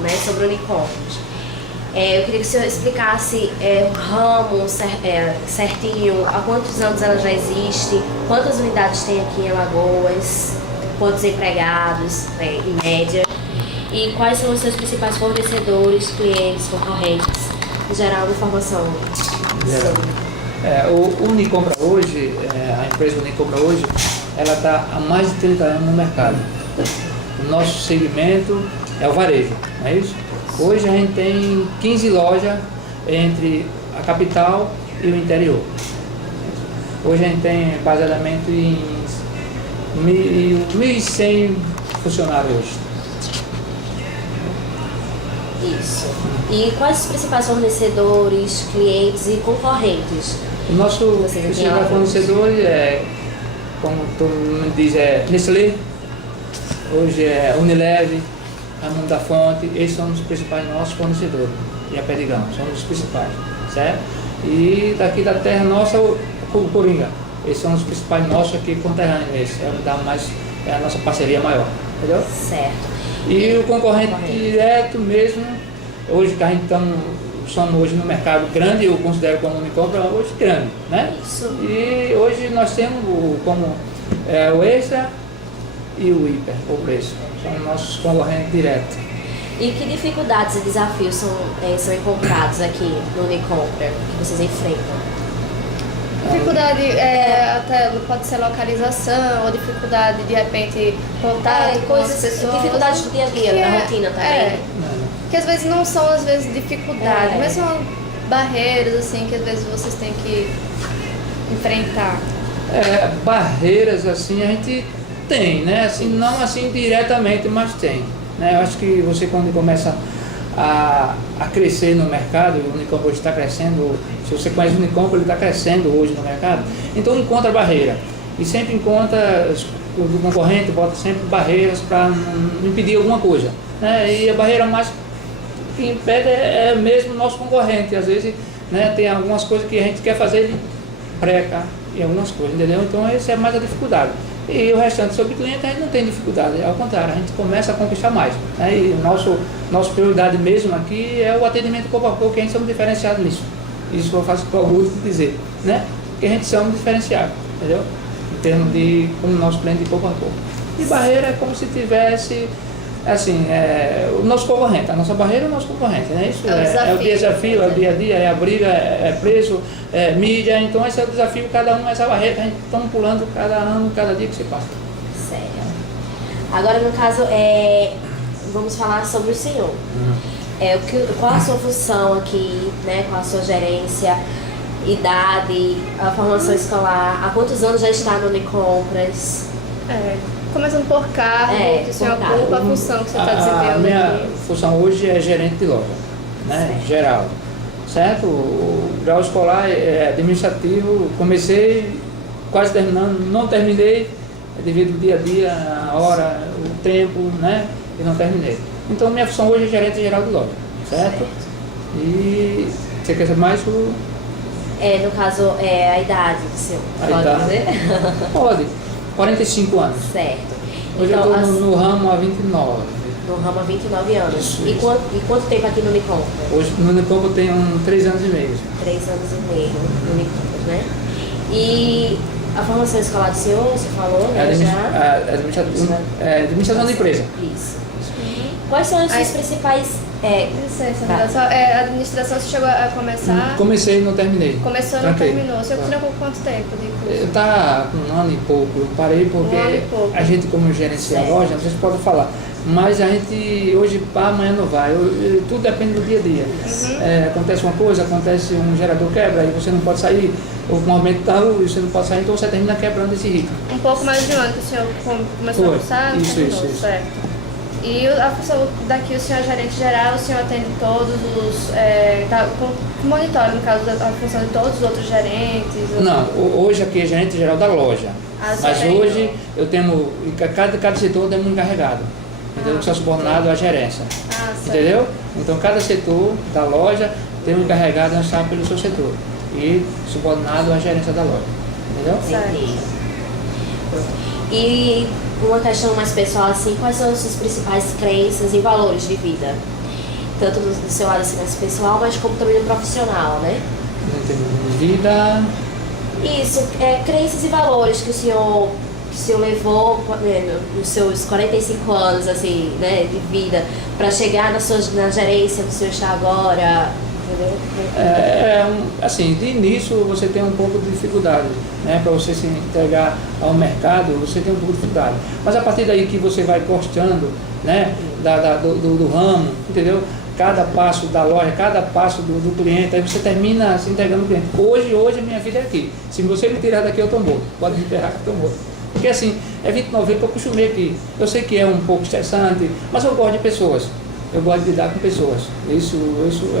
Né, sobre o Unicompras. Eu queria que o senhor explicasse o ramo certinho, há quantos anos ela já existe, quantas unidades tem aqui em Alagoas, quantos empregados, em média, e quais são os seus principais fornecedores, clientes, concorrentes, em geral, informação sobre. O Unicompra hoje, a empresa Unicompra hoje, ela está há mais de 30 anos no mercado. O nosso segmento é o varejo, não é isso? Hoje a gente tem 15 lojas entre a capital e o interior. Hoje a gente tem baseadamente em 1.100 funcionários hoje. Isso. E quais os principais fornecedores, clientes e concorrentes? O nosso principal fornecedor como todo mundo diz, Nestlé, hoje é Unilever, Raimundo da Fonte, esses são os principais nossos fornecedores. E a Perdigão, são os principais, certo? E daqui da terra nossa, o Coringa, esses são os principais nossos aqui conterrâneos, esse é a nossa parceria maior, entendeu? Certo. E o concorrente direto mesmo, hoje que a gente somos hoje no mercado grande, eu considero como Unicompra hoje grande, né? Isso. E hoje nós temos o Extra e o Hiper, o preço, são nossos concorrentes diretos. E que dificuldades e desafios são encontrados aqui no Unicompra, que vocês enfrentam? Dificuldade até pode ser localização, ou dificuldade de repente contato com as pessoas. Dificuldades do dia a dia, da rotina também. Que às vezes não são dificuldades, mas são barreiras assim que às vezes vocês têm que enfrentar. Barreiras assim a gente tem, né? Assim, não assim diretamente, mas tem. Né? Eu acho que você quando começa a crescer no mercado, o Unicompra hoje está crescendo, se você conhece o Unicompra, ele está crescendo hoje no mercado, então encontra barreira. E sempre encontra, o concorrente bota sempre barreiras para impedir alguma coisa. Né? E a barreira mais que impede é mesmo o nosso concorrente. Às vezes, né, tem algumas coisas que a gente quer fazer, ele breca em algumas coisas, entendeu? Então essa é mais a dificuldade. E o restante sobre o cliente a gente não tem dificuldade, ao contrário, a gente começa a conquistar mais. Né? E nossa prioridade mesmo aqui é o atendimento corpo a corpo, que a gente somos diferenciados nisso. Isso eu faço com orgulho de dizer, né? Que a gente somos diferenciados, entendeu? Em termos de como nosso cliente de corpo a corpo. E barreira é como se tivesse, assim, o nosso concorrente, a nossa barreira é o nosso concorrente, né? Isso é o desafio, é o dia a dia, é a briga, é preço, é mídia, então esse é o desafio, cada um, essa barreira que a gente está pulando cada ano, cada dia que se passa. Certo. Agora, no caso, vamos falar sobre o senhor. Qual a sua função aqui, né? Qual a sua gerência, idade, a formação escolar, há quantos anos já está no Unicompras? Começando por cargo, que o senhor ocupa, a função que você está desempenhando. A minha função hoje é gerente de loja, né? Geral, certo? O grau escolar é administrativo, comecei quase terminando, não terminei, devido ao dia a dia, a hora, o tempo, né? E não terminei. Então minha função hoje é gerente geral de loja, certo? E você quer saber mais? No caso, a idade do senhor, pode dizer? Pode. 45 anos. Certo. Hoje então, eu estou no ramo há 29. No ramo há 29 anos. Isso. E quanto tempo aqui no Unicompra? Hoje no Unicompra eu tenho 3 anos e meio. 3 anos e meio no Unicompra, né? E a formação escolar do senhor, você falou, né? Administração da empresa. Isso. Quais são os seus principais... A administração você chegou a começar? Comecei e não terminei. Começou e não terminou. Você trancou quanto tempo de curso? Eu estava com 1 ano e pouco. Eu parei porque a gente, como gerencia a loja, não sei se pode falar, mas a gente hoje para amanhã não vai. Tudo depende do dia a dia. Acontece uma coisa, acontece um gerador quebra, aí você não pode sair, ou com um aumento da luz, você não pode sair, então você termina quebrando esse ritmo. Um pouco mais de um ano que o senhor começou a cursar? Isso. Certo. E a função daqui, o senhor é gerente geral, o senhor atende todos os... monitora, no caso, a função de todos os outros gerentes? Não, hoje aqui é gerente geral da loja. Mas hoje eu tenho, cada setor tem um encarregado, entendeu? Que são subordinado à gerência. Entendeu? Então cada setor da loja tem um encarregado responsável pelo seu setor e subordinado à gerência da loja. Entendeu? Certo. E uma questão mais pessoal, assim, quais são as suas principais crenças e valores de vida? Tanto do seu lado assim, mais pessoal, mas como também no profissional, né? Não entendi. Vida. Isso, crenças e valores que o senhor levou nos seus 45 anos, assim, né, de vida, para chegar na gerência que o senhor está agora, entendeu? Assim, de início você tem um pouco de dificuldade, né? Para você se entregar ao mercado, você tem um pouco de dificuldade. Mas a partir daí que você vai gostando, né, do ramo, entendeu? Cada passo da loja, cada passo do cliente, aí você termina se entregando ao cliente. Hoje a minha vida é aqui. Se você me tirar daqui, eu estou morto. Pode me enterrar que eu estou morto. Porque assim, é 29 que eu acostumei aqui. Eu sei que é um pouco estressante, mas eu gosto de pessoas. Eu gosto de lidar com pessoas. Isso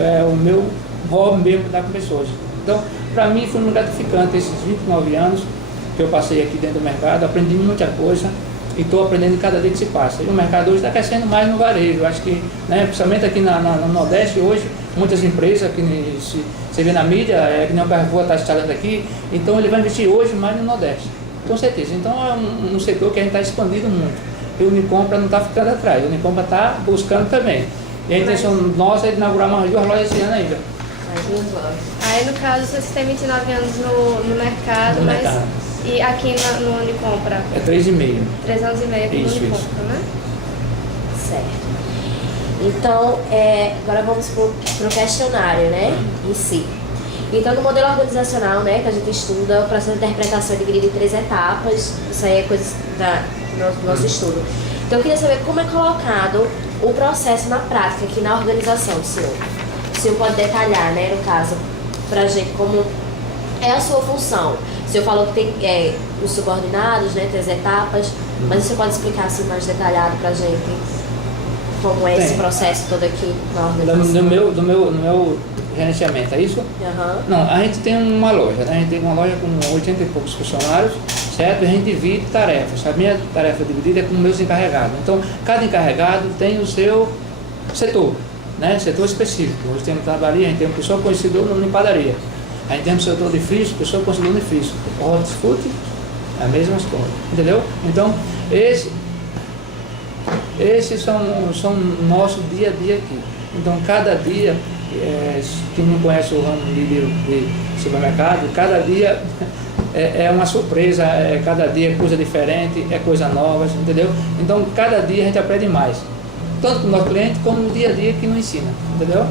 é o meu hobby mesmo, lidar com pessoas. Então, para mim foi muito gratificante esses 29 anos que eu passei aqui dentro do mercado. Aprendi muita coisa e estou aprendendo cada dia que se passa. E o mercado hoje está crescendo mais no varejo. Acho que, né, principalmente aqui no Nordeste, hoje, muitas empresas que você vê na mídia, que nem o Carrefour está instalando aqui, então ele vai investir hoje mais no Nordeste. Com certeza. Então é um setor que a gente está expandindo muito. E o Unicompra não está ficando atrás, o Unicompra está buscando também. E a intenção nossa é de inaugurar mais 2 lojas esse ano ainda. Mais 2 lojas. Aí no caso você tem 29 anos no mercado, No mas. mercado. E aqui no Unicompra? É 3,5. 3 anos e meio aqui no Isso. Unicompra, né? Certo. Então, agora vamos pro questionário, né, em si. Então, no modelo organizacional, né, que a gente estuda, o processo de interpretação é dividido em 3 etapas. Isso aí é coisa do nosso estudo. Então, eu queria saber como é colocado o processo na prática aqui na organização, senhor. O senhor pode detalhar, né, no caso, pra gente como é a sua função. O senhor falou que tem os subordinados, né, 3 etapas, mas o senhor pode explicar assim mais detalhado pra gente como é esse processo todo aqui na organização? No meu gerenciamento, é isso? Uhum. Não, a gente tem uma loja, né? A gente tem uma loja com 80 e poucos funcionários, certo? E a gente divide tarefas. A minha tarefa dividida é com meus encarregados. Então, cada encarregado tem o seu setor, né? Setor específico. Hoje tem padaria, a gente tem uma pessoa conhecida em padaria. A gente tem um setor de friso, pessoa conhecida em friso. Hortifruti, é a mesma coisa, entendeu? Então, esses são nosso dia a dia aqui. Então, cada dia, quem não conhece o ramo de supermercado, cada dia é uma surpresa, cada dia é coisa diferente, é coisa nova, entendeu? Então, cada dia a gente aprende mais. Tanto com o nosso cliente, como no dia a dia que nos ensina, entendeu?